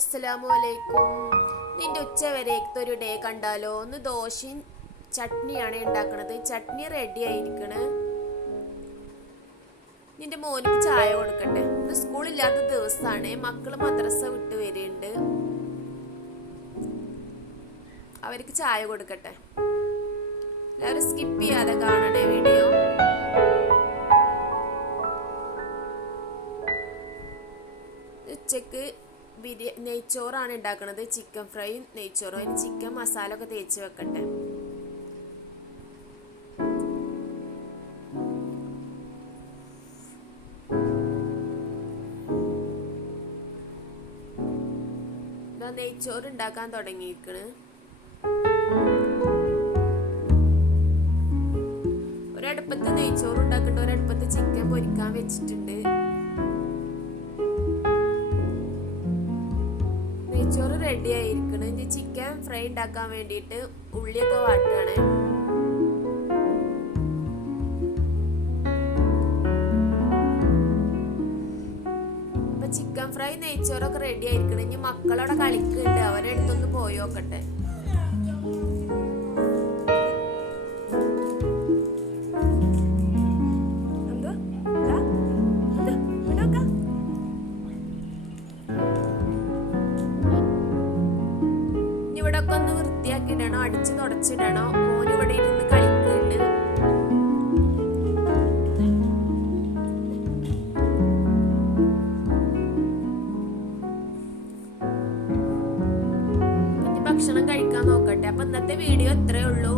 അസ്സലാമലൈക്കും. നിന്റെ ഉച്ചവരേക്കത്തെ ഒരു ഡേ കണ്ടാലോ? ഒന്ന് ദോശയും ചട്നിയാണ് ഉണ്ടാക്കണത്. ചട്നി റെഡി ആയിരിക്കണ്. നിന്റെ മോനിക്ക് ചായ കൊടുക്കട്ടെ. ഇന്ന് സ്കൂളില്ലാത്ത ദിവസമാണ്. മക്കള് മദ്രസ വിട്ട് വരുന്നുണ്ട്. അവർക്ക് ചായ കൊടുക്കട്ടെ. എല്ലാവരും സ്കിപ്പ് ചെയ്യാതെ കാണണേ വീഡിയോ. ഉച്ചക്ക് നെയ്ച്ചോറാണ് ഉണ്ടാക്കുന്നത്. ചിക്കൻ ഫ്രൈയും നെയ്ച്ചോറും. അതിന് ചിക്കൻ മസാല ഒക്കെ തേച്ച് വെക്കട്ടെ. നെയ്ച്ചോറ് ഉണ്ടാക്കാൻ തുടങ്ങിയിരിക്കണ്. ഒരടുപ്പത്ത് നെയ്ച്ചോറ് ഉണ്ടാക്കുന്നുണ്ട്, ഒരടുപ്പത്ത് ചിക്കൻ പൊരിക്കാൻ വെച്ചിട്ടുണ്ട്. നെയ്ച്ചോറ് റെഡി ആയിരിക്കണ്. ഇനി ചിക്കൻ ഫ്രൈ ഉണ്ടാക്കാൻ വേണ്ടിയിട്ട് ഉള്ളിയൊക്കെ വാട്ടുകയാണ്. അപ്പൊ ചിക്കൻ ഫ്രൈ നെയ്ച്ചോറൊക്കെ റെഡി ആയിരിക്കണം. ഇനി മക്കളവിടെ കളിക്കുന്നുണ്ട്, അവരുടെ അടുത്തൊന്ന് പോയി നോക്കട്ടെ. ഇവിടൊക്കെ ഒന്ന് വൃത്തിയാക്കിയിടണോ, അടിച്ച് തുടച്ചിടണോ. മോന് ഇവിടെ ഇരുന്ന് കളിക്കുന്നുണ്ട്. ഭക്ഷണം കഴിക്കാൻ നോക്കട്ടെ. അപ്പൊ ഇന്നത്തെ വീഡിയോ ഇത്രയേ ഉള്ളൂ.